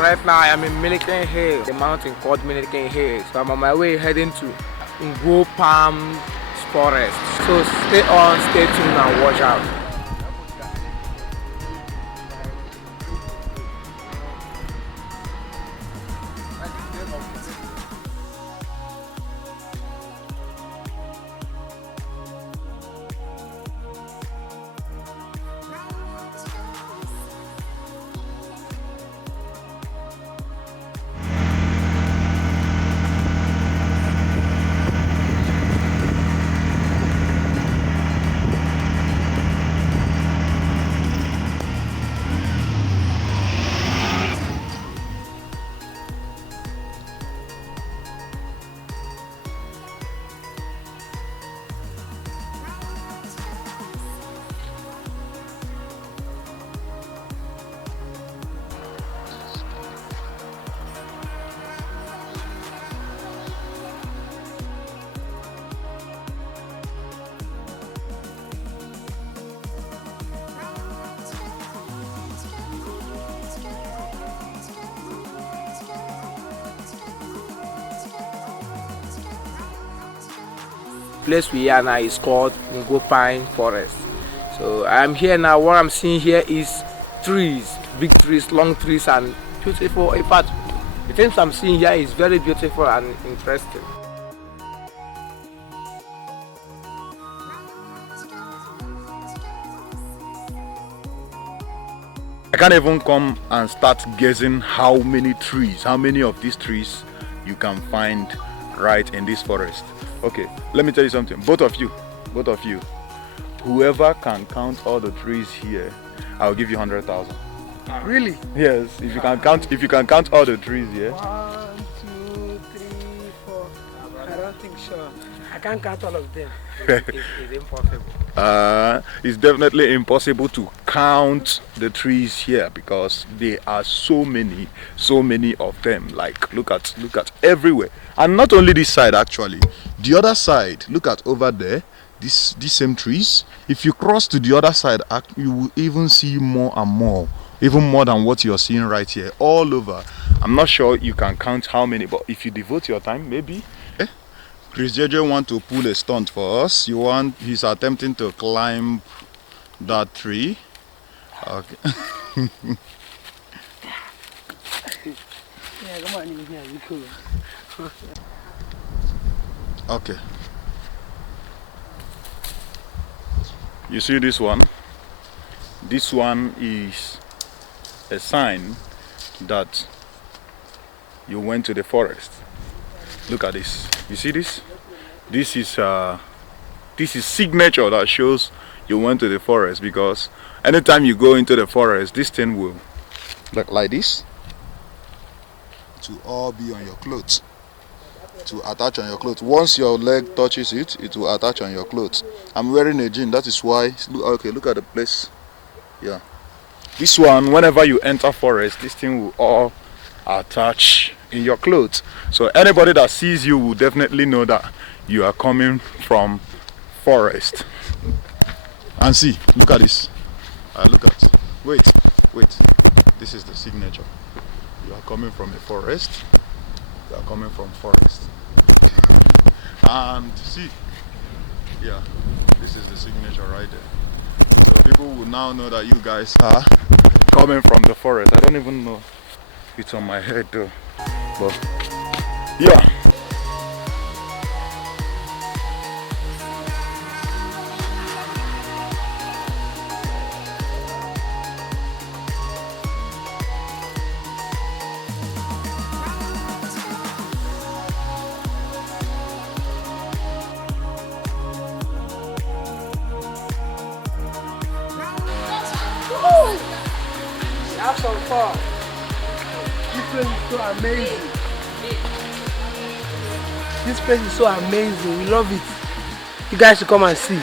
Right now I am in Milliken Hill, the mountain called Milliken Hill. So I'm on my way heading to Ngwo Palm Forest. So stay on, stay tuned and watch out. Place we are now is called Ngwo Pine Forest. So I'm here now. What I'm seeing here is trees, big trees, long trees, and beautiful. In fact, the things I'm seeing here is very beautiful and interesting. I can't even come and start guessing how many of these trees you can find right in this forest. Okay, let me tell you something. Both of you, whoever can count all the trees here, I'll give you 100,000. Really? Yes, if you can count all the trees here. 1, 2, 3, 4. I don't think so. I can't count all of them. It's impossible. It's definitely impossible to count the trees here because there are so many of them. Like look at everywhere, and not only this side actually. The other side, look at over there. These same trees. If you cross to the other side, you will even see more and more, even more than what you're seeing right here, all over. I'm not sure you can count how many, but if you devote your time, maybe. Chris JJ want to pull a stunt for us. He's attempting to climb that tree. Okay. Yeah, come on, you cool. Okay. You see this one? This one is a sign that you went to the forest. Look at this. You see this? This is signature that shows you went to the forest, because anytime you go into the forest, this thing will look like this. To all be on your clothes. To attach on your clothes. Once your leg touches it, it will attach on your clothes. I'm wearing a jean, that is why. Okay, look at the place. Yeah. This one, whenever you enter forest, this thing will all attach in your clothes. So anybody that sees you will definitely know that you are coming from forest. And see, look at this. Wait. This is the signature. You are coming from the forest. You are coming from forest. And see, yeah, this is the signature right there. So people will now know that you guys are coming from the forest. I don't even know if it's on my head though. But yeah. Have some fun. This place is so amazing. This place is so amazing. We love it. You guys should come and see.